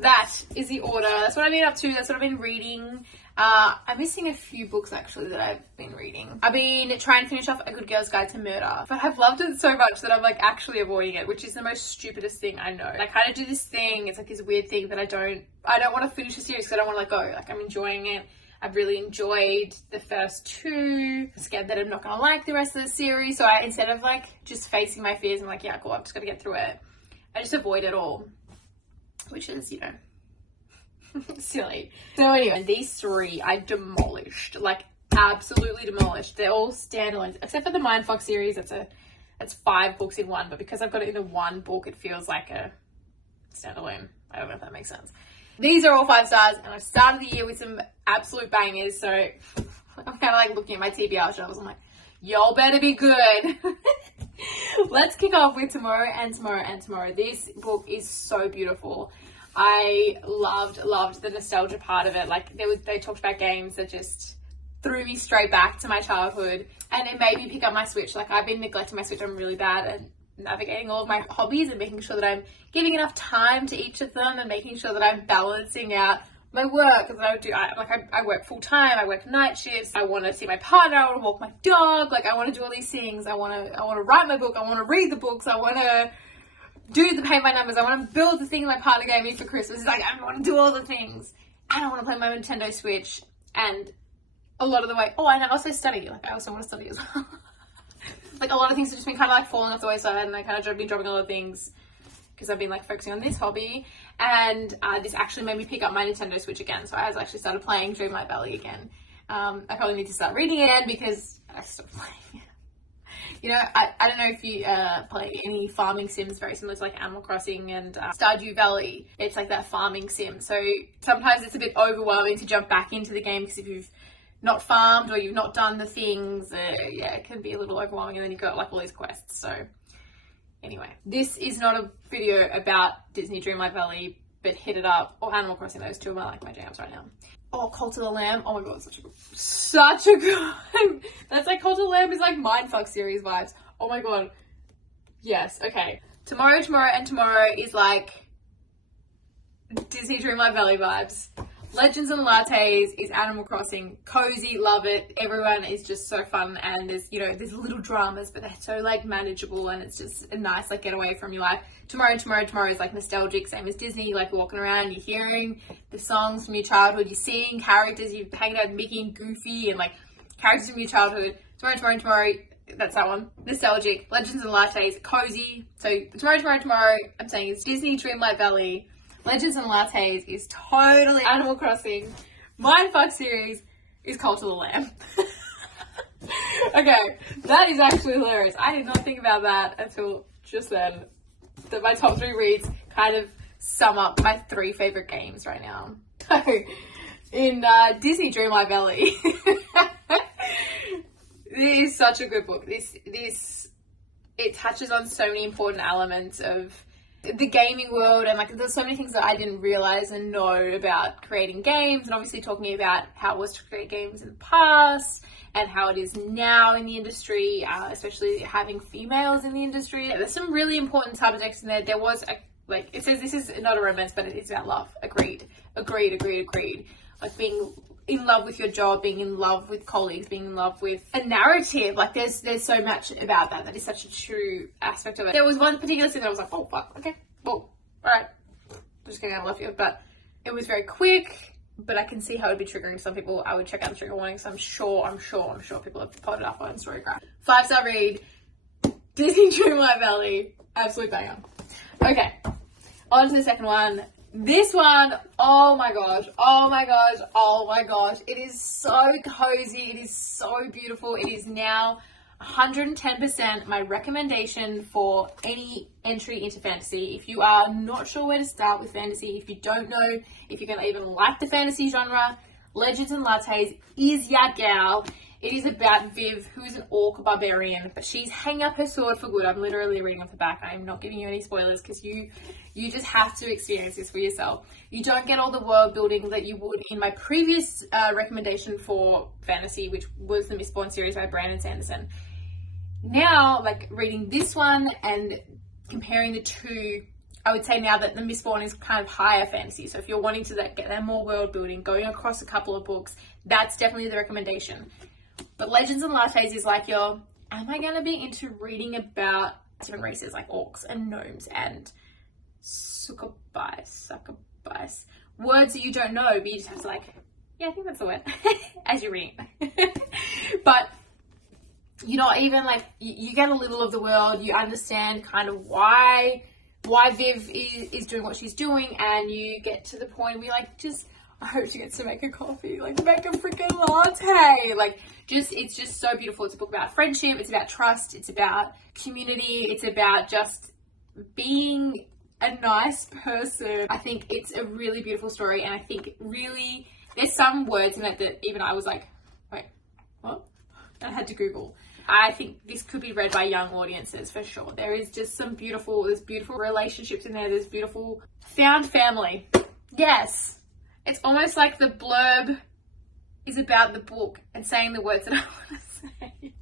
that is the order. That's what I've been up to. That's what I've been reading. I'm missing a few books actually that I've been reading. I've been trying to finish off A Good Girl's Guide to Murder, but I've loved it so much that I'm like actually avoiding it, which is the most stupidest thing I know. I kind of do this thing, it's like this weird thing that I don't want to finish a series because I don't want to let go. Like I'm enjoying it. I've really enjoyed the first two. I'm scared that I'm not going to like the rest of the series. So instead of like just facing my fears, I'm like, yeah, cool, I'm just going to get through it. I just avoid it all, which is, you know, silly. So anyway, these three I demolished, like absolutely demolished. They're all standalones, except for the Mindfuck series. It's 5 books in one, but because I've got it in the one book, it feels like a standalone. I don't know if that makes sense. These are all 5 stars, and I've started the year with some absolute bangers, so I'm kind of like looking at my TBR shelves. I'm like, y'all better be good. Let's kick off with Tomorrow and Tomorrow and Tomorrow. This book is so beautiful. I loved the nostalgia part of it. Like they talked about games that just threw me straight back to my childhood, and it made me pick up my Switch. Like I've been neglecting my Switch. I'm really bad at navigating all of my hobbies and making sure that I'm giving enough time to each of them and making sure that I'm balancing out my work. Because I work full time. I work night shifts. I want to see my partner. I want to walk my dog. Like I want to do all these things. I want to write my book. I want to read the books. I want to do the pay by numbers. I want to build the thing my partner gave me for Christmas. It's like I want to do all the things. And I want to play my Nintendo Switch. And a lot of the way, and I also study. Like I also want to study as well. Like a lot of things have just been kind of like falling off the wayside, and I kind of been dropping a lot of things because I've been like focusing on this hobby. And this actually made me pick up my Nintendo Switch again. So I actually started playing Dreamlight Valley again. I probably need to start reading again because I stopped playing. You know, I don't know if you play any farming sims very similar to like Animal Crossing and Stardew Valley. It's like that farming sim. So sometimes it's a bit overwhelming to jump back into the game because if you've not farmed or you've not done the things, it can be a little overwhelming, and then you've got like all these quests. So anyway, this is not a video about Disney Dreamlight Valley, but Hit It Up or Animal Crossing. Those two are like my jams right now. Oh, Cult of the Lamb. Oh my god, such a good that's like Cult of the Lamb is like Mindfuck series vibes. Oh my god. Yes, okay. Tomorrow and Tomorrow is like Disney Dreamlight Valley vibes. Legends and Lattes is Animal Crossing. Cozy, love it. Everyone is just so fun, and there's little dramas, but they're so like manageable, and it's just a nice like getaway from your life. Tomorrow is like nostalgic, same as Disney. Like you're walking around, you're hearing the songs from your childhood, you're seeing characters, you're hanging out with Mickey and Goofy and like characters from your childhood. Tomorrow, that's that one. Nostalgic. Legends and Lattes, cozy. So tomorrow, I'm saying it's Disney Dreamlight Valley. Legends and Lattes is totally Animal Crossing. Mindfuck series is Cult of the Lamb. Okay, that is actually hilarious. I did not think about that until just then. That my top 3 reads kind of sum up my 3 favorite games right now. So, in Disney Dreamlight Valley, this is such a good book. It touches on so many important elements of the gaming world, and like there's so many things that I didn't realize and know about creating games, and obviously talking about how it was to create games in the past and how it is now in the industry, especially having females in the industry. There's some really important subjects in there. There was it says this is not a romance, but it is about love. Agreed. Like being in love with your job, being in love with colleagues, being in love with a narrative. Like there's so much about that is such a true aspect of it. There was one particular thing that I was like, oh fuck, okay, well, alright, just getting out of left field, but it was very quick, but I can see how it would be triggering to some people. I would check out the trigger warnings. I'm sure people have potted up on Storycraft. 5-star read, Disney Dreamlight Valley, absolute banger. Okay, on to the second one. This one, oh my gosh, it is so cozy, it is so beautiful. It is now 110% my recommendation for any entry into fantasy. If you are not sure where to start with fantasy, if you don't know if you're going to even like the fantasy genre, Legends and Lattes is your gal. It is about Viv, who is an orc barbarian, but she's hanging up her sword for good. I'm literally reading off the back. I'm not giving you any spoilers because you just have to experience this for yourself. You don't get all the world building that you would in my previous recommendation for fantasy, which was the Mistborn series by Brandon Sanderson. Now, like reading this one and comparing the two, I would say now that the Mistborn is kind of higher fantasy. So if you're wanting to get that more world building, going across a couple of books, that's definitely the recommendation. But Legends and Lattes is like your, am I going to be into reading about different races like orcs and gnomes and succubus, words that you don't know, but you just have to like, yeah, I think that's the word, as you're reading. But you're not even like, you get a little of the world, you understand kind of why Viv is doing what she's doing, and you get to the point where you're like, just, I hope she gets to make a coffee, like make a freaking latte. Like, it's just so beautiful. It's a book about friendship, it's about trust, it's about community, it's about just being a nice person. I think it's a really beautiful story, and I think really, there's some words in it that even I was like, wait, what? I had to Google. I think this could be read by young audiences for sure. There is just there's beautiful relationships in there. There's beautiful found family. Yes. It's almost like the blurb is about the book and saying the words that I want to say.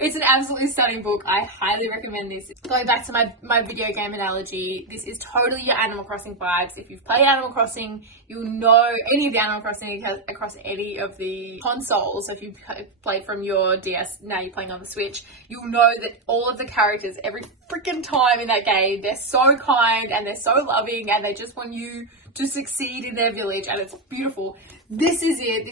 It's an absolutely stunning book. I highly recommend this. Going back to my video game analogy, this is totally your Animal Crossing vibes. If you've played Animal Crossing, you'll know any of the Animal Crossing across any of the consoles. So if you've played from your DS, now you're playing on the Switch, you'll know that all of the characters, every freaking time in that game, they're so kind and they're so loving and they just want you to succeed in their village, and it's beautiful. This is it.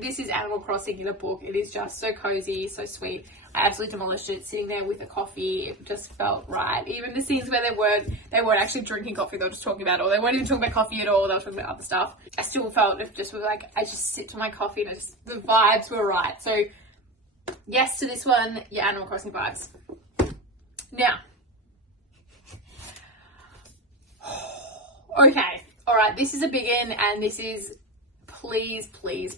This is Animal Crossing in a book. It is just so cozy, so sweet. I absolutely demolished it sitting there with a coffee. It just felt right. Even the scenes where they weren't actually drinking coffee, they were just talking about it, or they weren't even talking about coffee at all, they were talking about other stuff. I still felt it just was like, I just sit to my coffee and the vibes were right. So yes to this one, your Animal Crossing vibes. Now, okay. All right, this is a big one, and this is, please read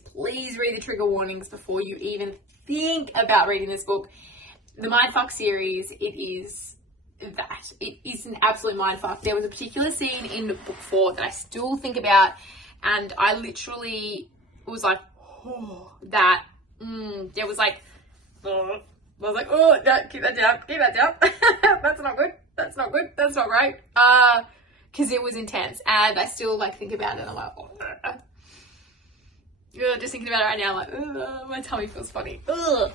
the trigger warnings before you even think about reading this book. The Mindfuck series, it is that. It is an absolute mindfuck. There was a particular scene in book 4 that I still think about, and I literally was like, oh, that, there was like, I was like, oh, keep that down. That's not good. That's not great. Because it was intense, and I still like think about it and I'm like, oh, just thinking about it right now, I'm like, my tummy feels funny. I'm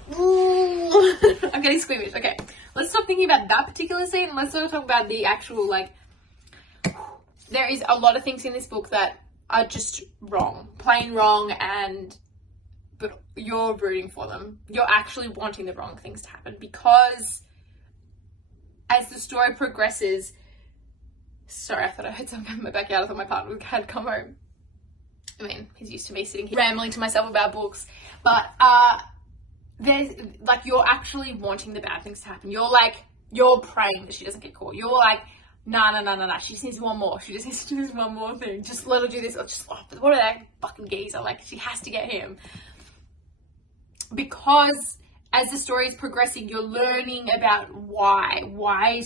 getting squeamish. Okay, let's stop thinking about that particular scene and let's talk about the actual, like, there is a lot of things in this book that are just wrong, plain wrong, but you're rooting for them. You're actually wanting the wrong things to happen, because as the story progresses, sorry, I thought I heard someone in my backyard. I thought my partner had come home. I mean, he's used to me sitting here rambling to myself about books. But there's, like, you're actually wanting the bad things to happen. You're praying that she doesn't get caught. You're like, nah. She just needs one more. She just needs to do this one more thing. Just let her do this. Or just, what are that fucking geezer? Like, she has to get him. Because as the story is progressing, you're learning about why. Why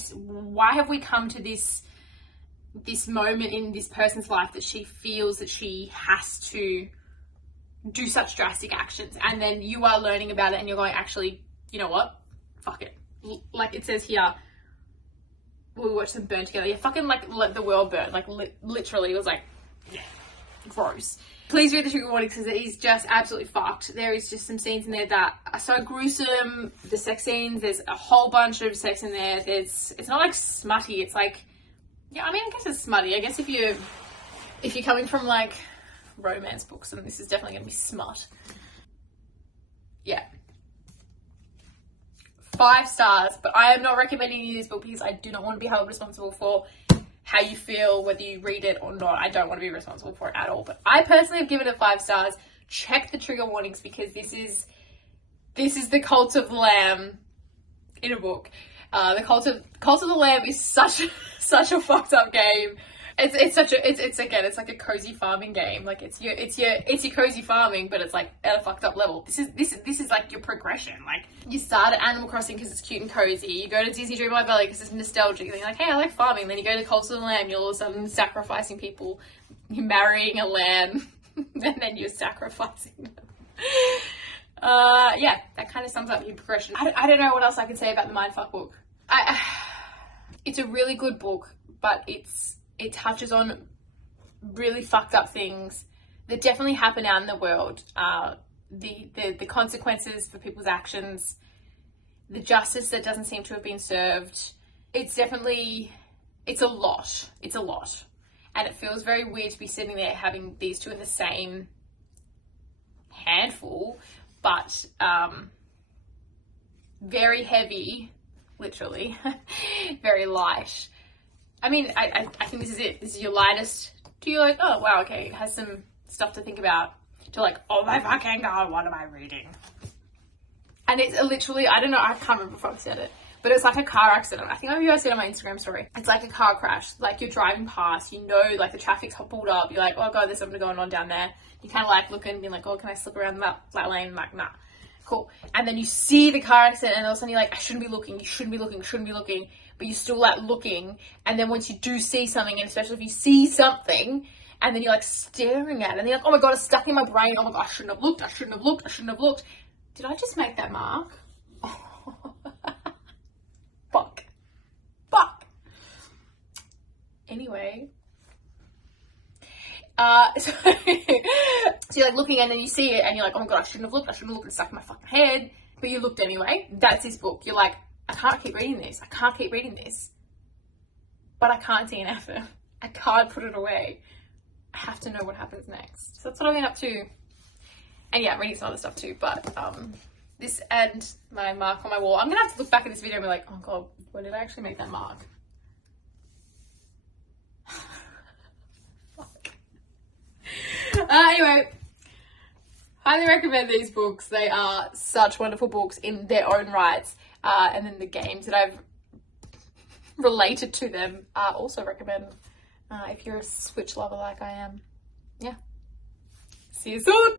have we come to this moment in this person's life that she feels that she has to do such drastic actions, and then you are learning about it and you're going, actually, you know what, fuck it, like it says here, we watched them burn together. Yeah, fucking like let the world burn. Like literally, it was like, yeah, gross. Please read the trigger warning because it is just absolutely fucked. There is just some scenes in there that are so gruesome. The sex scenes, there's a whole bunch of sex in there. It's not like smutty. It's like, yeah, I mean, I guess it's smutty. I guess if you're coming from like romance books, then this is definitely going to be smut. Yeah. 5 stars, but I am not recommending you this book because I do not want to be held responsible for how you feel, whether you read it or not. I don't want to be responsible for it at all. But I personally have given it 5 stars. Check the trigger warnings because this is the Cult of the Lamb in a book. The Cult of the Lamb is such a fucked up game. It's like a cozy farming game. Like it's your cozy farming, but it's like at a fucked up level. This is like your progression. Like you start at Animal Crossing because it's cute and cozy. You go to Disney Dreamlight Valley because it's nostalgic. Then you're like, hey, I like farming. Then you go to Cult of the Lamb. You're all of a sudden sacrificing people. You're marrying a lamb, and then you're sacrificing them. Yeah, that kind of sums up your progression. I don't know what else I can say about the Mindfuck book. It's a really good book, but it touches on really fucked up things that definitely happen out in the world. The consequences for people's actions, the justice that doesn't seem to have been served. It's a lot. It's a lot. And it feels very weird to be sitting there having these two in the same handful, but very heavy, literally, very light. I mean, I think this is it. This is your lightest to you're like, oh, wow, okay, it has some stuff to think about, to like, oh my fucking God, what am I reading? And it's literally, I don't know, I can't remember if I've said it, but it's like a car accident. I think maybe I said it on my Instagram story. It's like a car crash. Like you're driving past, you know, like the traffic's pulled up. You're like, oh God, there's something going on down there. You kind of like looking and being like, oh, can I slip around that lane? I'm like, nah, cool. And then you see the car accident and all of a sudden you're like, I shouldn't be looking. You shouldn't be looking, shouldn't be looking. But you're still like looking. And then once you do see something, and especially if you see something, and then you're like staring at it and you're like, oh my God, it's stuck in my brain. Oh my God, I shouldn't have looked. I shouldn't have looked. I shouldn't have looked. Did I just make that mark? Fuck. Anyway. So you're like looking and then you see it and you're like, oh my God, I shouldn't have looked. I shouldn't have looked. It's stuck in my fucking head. But you looked anyway. That's his book. You're like, I can't keep reading this. I can't keep reading this. But I can't see an effort. I can't put it away. I have to know what happens next. So that's what I've been up to. And yeah, I'm reading some other stuff too, but this and my mark on my wall. I'm gonna have to look back at this video and be like, oh God, where did I actually make that mark? Fuck. Anyway, highly recommend these books. They are such wonderful books in their own rights. And then the games that I've related to them, also recommend if you're a Switch lover like I am. Yeah. See you soon.